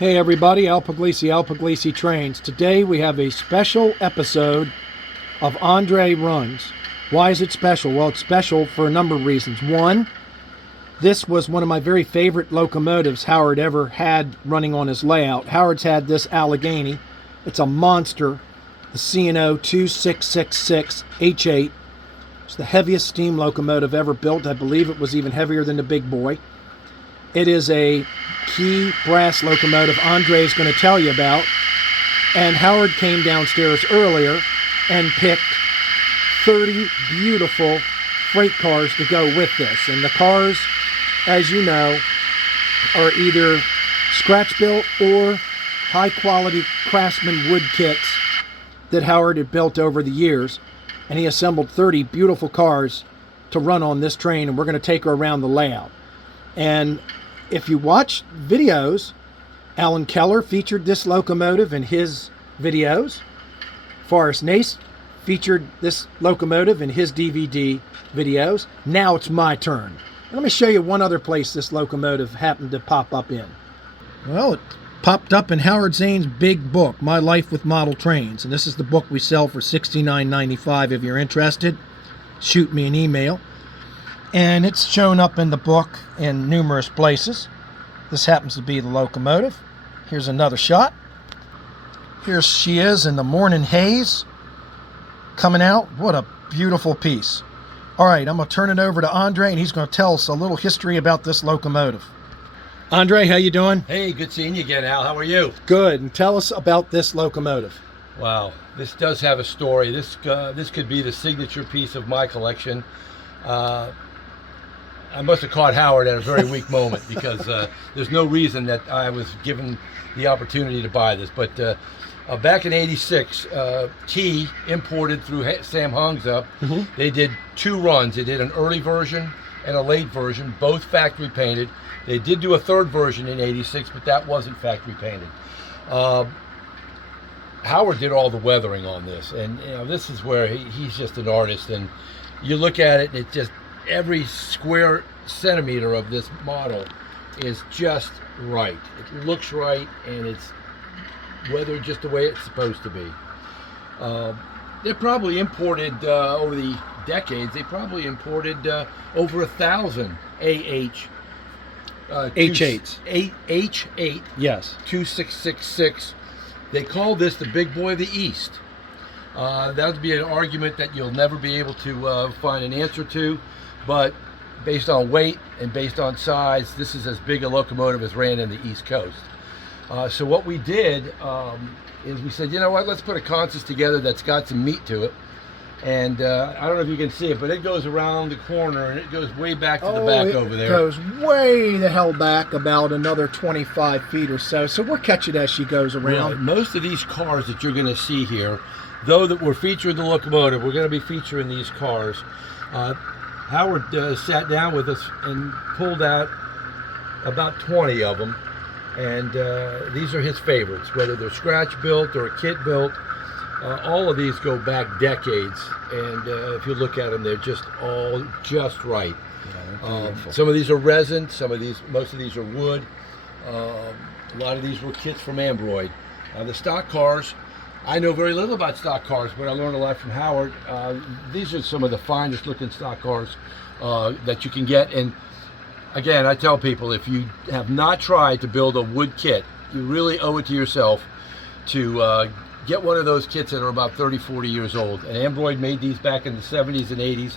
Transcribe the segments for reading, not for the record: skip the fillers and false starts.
Hey everybody, Al Puglisi Trains. Today we have a special episode of Andre Runs. Why is it special? Well, it's special for a number of reasons. One, this was one of my very favorite locomotives Howard ever had running on his layout. Howard's had this Allegheny. It's a monster, the C&O 2666 H8. It's the heaviest steam locomotive ever built. I believe it was even heavier than the big boy. It is a key brass locomotive Andre is going to tell you about. And Howard came downstairs earlier and picked 30 beautiful freight cars to go with this. And the cars, as you know, are either scratch built or high quality Craftsman wood kits that Howard had built over the years. And he assembled 30 beautiful cars to run on this train, and we're going to take her around the layout. And if you watch videos, Alan Keller featured this locomotive in his videos. Forrest Nace featured this locomotive in his DVD videos. Now it's my turn. Let me show you one other place this locomotive happened to pop up in. Well, it popped up in Howard Zane's big book, My Life with Model Trains. And this is the book we sell for $69.95. If you're interested, shoot me an email. And it's shown up in the book in numerous places. This happens to be the locomotive. Here's another shot. Here she is in the morning haze coming out. What a beautiful piece. All right, I'm going to turn it over to Andre, and he's going to tell us a little history about this locomotive. Andre, how you doing? Hey, good seeing you again, Al. How are you? Good. And tell us about this locomotive. Wow, this does have a story. This could be the signature piece of my collection. I must have caught Howard at a very weak moment because there's no reason that I was given the opportunity to buy this. But back in '86, Key imported through Sam Hong's. They did two runs. They did an early version and a late version, both factory painted. They did do a third version in '86, but that wasn't factory painted. Howard did all the weathering on this, and you know, this is where he's just an artist. And you look at it, and it just every square centimeter of this model is just right. It looks right, and it's weathered just the way it's supposed to be. They probably imported over the decades. They probably imported over 1,000 H8s. H8. Yes. 2666. They call this the big boy of the East. That would be an argument that you'll never be able to find an answer to, but based on weight and based on size, this is as big a locomotive as ran in the East Coast. So what we did is we said, you know what, let's put a consist together that's got some meat to it. And I don't know if you can see it, but it goes around the corner and it goes way back to the back over there. It goes way the hell back, about another 25 feet or so. So we'll catch it as she goes around. Right. Most of these cars that you're going to see here, though that we're featuring the locomotive, we're going to be featuring these cars. Howard sat down with us and pulled out about 20 of them. And these are his favorites, whether they're scratch built or kit built. All of these go back decades, and if you look at them, they're just all just right. Yeah, some of these are resin, most of these are wood. A lot of these were kits from Ambroid. The stock cars, I know very little about stock cars, but I learned a lot from Howard. These are some of the finest looking stock cars that you can get. And again, I tell people, if you have not tried to build a wood kit, you really owe it to yourself to get one of those kits that are about 30, 40 years old. And Ambroid made these back in the 70s and 80s.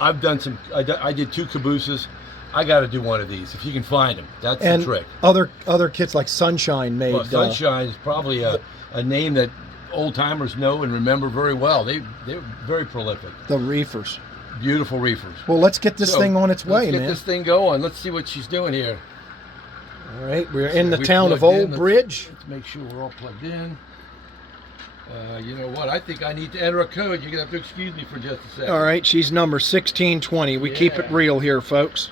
I've done some, I did two cabooses. I got to do one of these if you can find them. That's the trick. Other kits like Sunshine made. Well, Sunshine is probably a name that old timers know and remember very well. They're very prolific. The reefers. Beautiful reefers. Well, let's get this thing on its way, man. Let's get this thing going. Let's see what she's doing here. All right, we're in the town of Old Bridge. Let's make sure we're all plugged in. You know what? I think I need to enter a code. You're going to have to excuse me for just a second. All right, she's number 1620. We keep it real here, folks.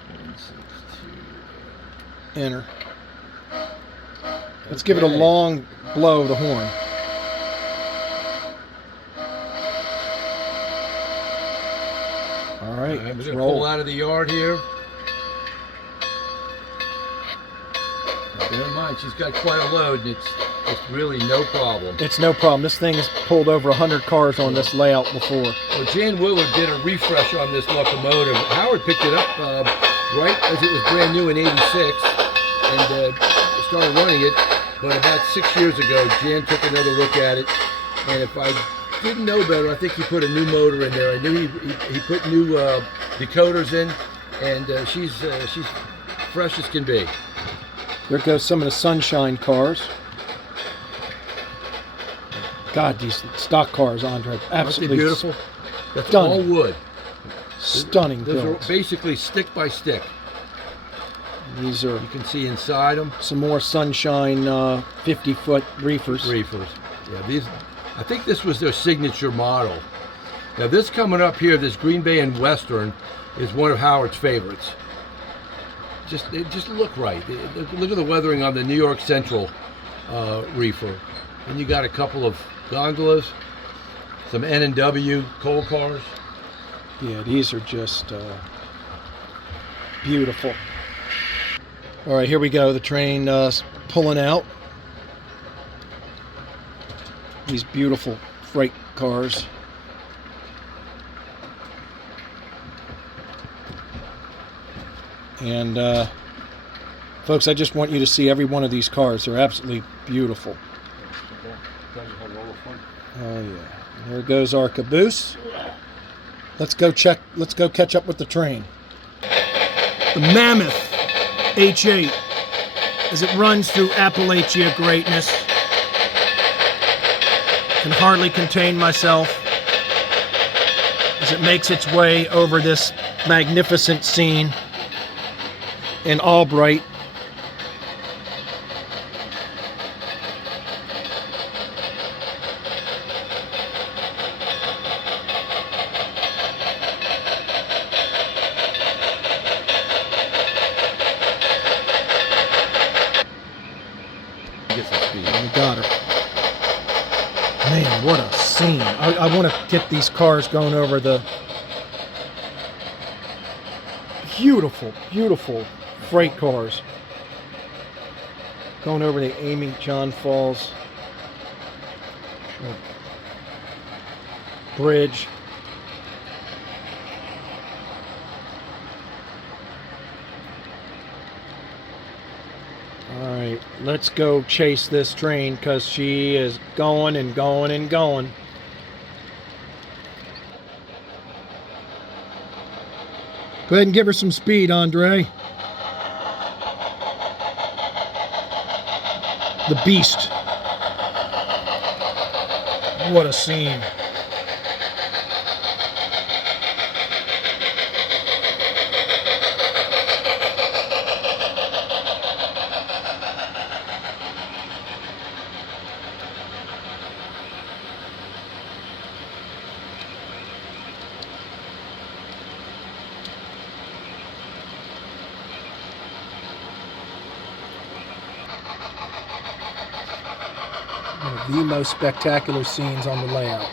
162. Enter. Let's give it a long blow of the horn. All right, we're going to pull out of the yard here. Never mind, she's got quite a load, and it's really no problem. It's no problem. This thing has pulled over 100 cars on this layout before. Well, Jan Willard did a refresh on this locomotive. Howard picked it up right as it was brand new in '86 and started running it. But about 6 years ago, Jan took another look at it, and if I didn't know better, I think he put a new motor in there. I knew he put new decoders in, and she's fresh as can be. There goes some of the Sunshine cars. God, these stock cars, Andre, absolutely beautiful. That's stunning. all wood. Stunning Those builds. are basically stick by stick. These are, You can see inside them. some more Sunshine 50-foot reefers. Yeah, these. I think this was their signature model. Now this coming up here, this Green Bay and Western, is one of Howard's favorites. It just look right. Look at the weathering on the New York Central reefer. And you got a couple of gondolas, some N&W coal cars. Yeah, these are just beautiful. All right, here we go. The train pulling out. These beautiful freight cars. And folks, I just want you to see every one of these cars. They're absolutely beautiful. Oh yeah. There goes our caboose. Let's go catch up with the train. The Mammoth H8 as it runs through Appalachia greatness. Can hardly contain myself as it makes its way over this magnificent scene in Albright. We got her. Man, what a scene. I want to get these cars going over the beautiful, beautiful freight cars. Going over the Amy John Falls Bridge. All right, let's go chase this train because she is going and going and going. Go ahead and give her some speed, Andre. The Beast. What a scene. One of the most spectacular scenes on the layout.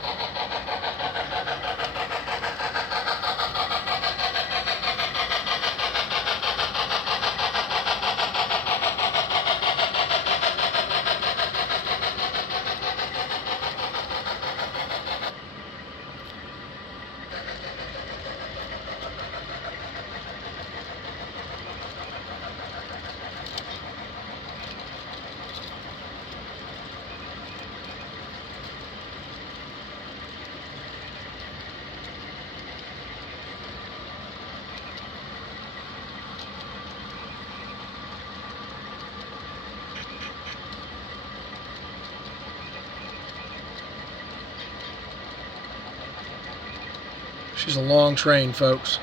She's a long train, folks.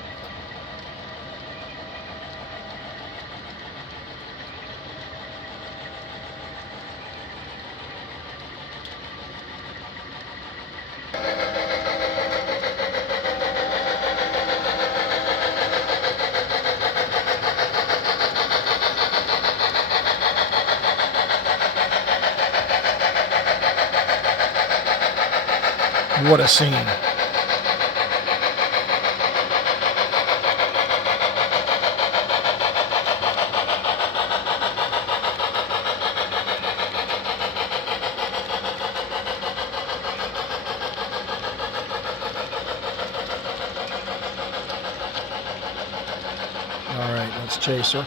What a scene. chaser.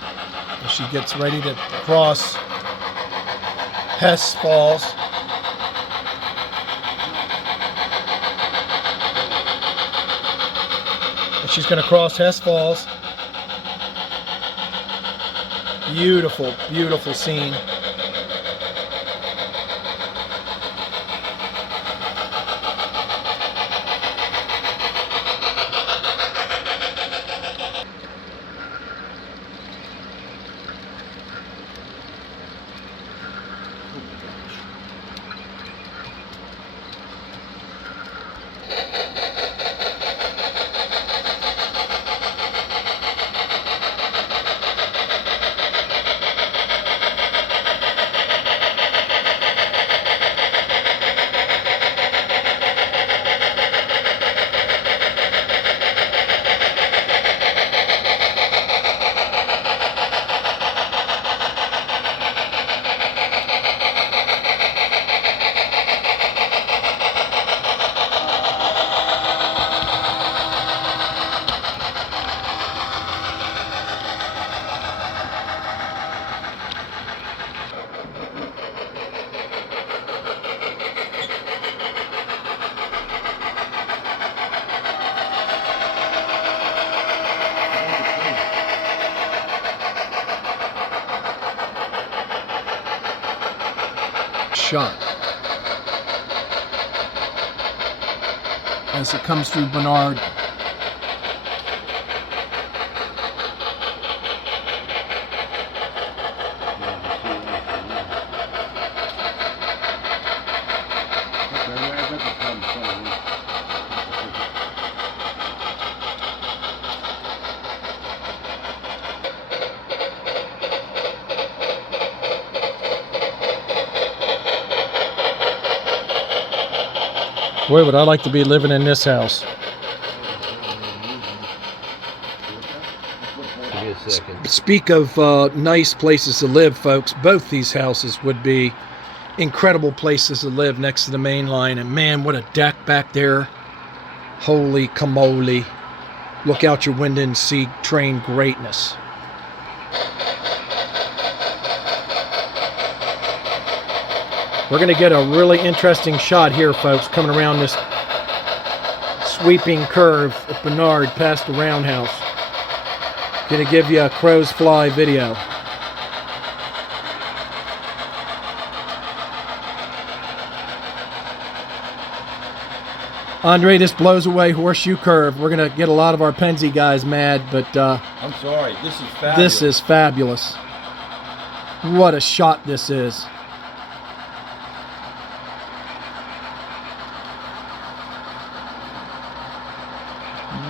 And she gets ready to cross Hess Falls. And she's going to cross Hess Falls. Beautiful, beautiful scene. Shot as it comes through Bernard. Boy, would I like to be living in this house. Give me a second. Speak of nice places to live, folks. Both these houses would be incredible places to live next to the main line. And man, what a deck back there. Holy camole. Look out your window and see train greatness. We're going to get a really interesting shot here, folks, coming around this sweeping curve at Bernard past the roundhouse. Going to give you a crow's fly video. Andre, this blows away Horseshoe Curve. We're going to get a lot of our Penzi guys mad, but I'm sorry. This is fabulous. this is fabulous. What a shot this is.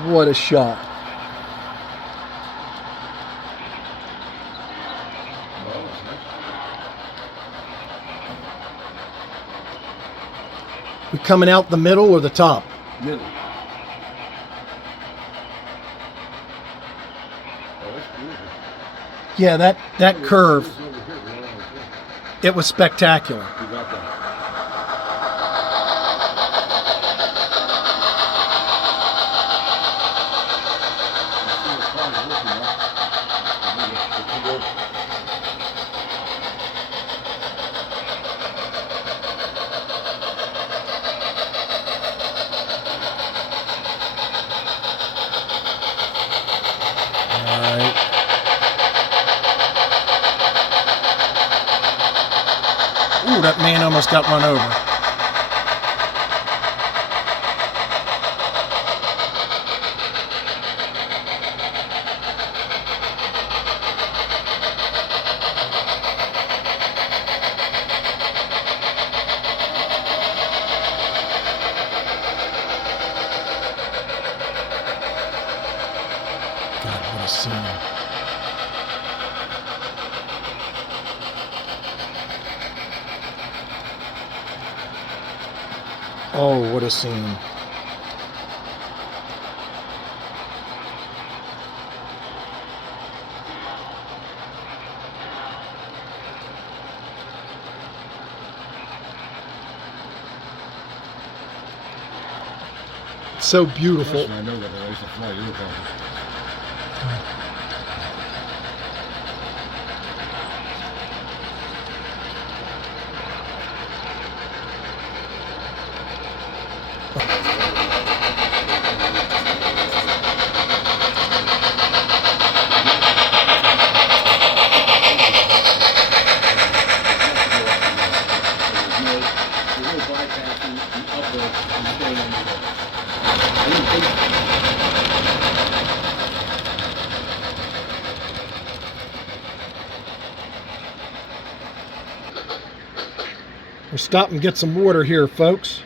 What a shot. We coming out the middle or the top? Middle. Yeah, that curve, it was spectacular. You got that. Ooh, that man almost got run over. God, what a scene. Oh, what a scene. It's so beautiful. I know that I used to fly We'll stop and get some water here, folks.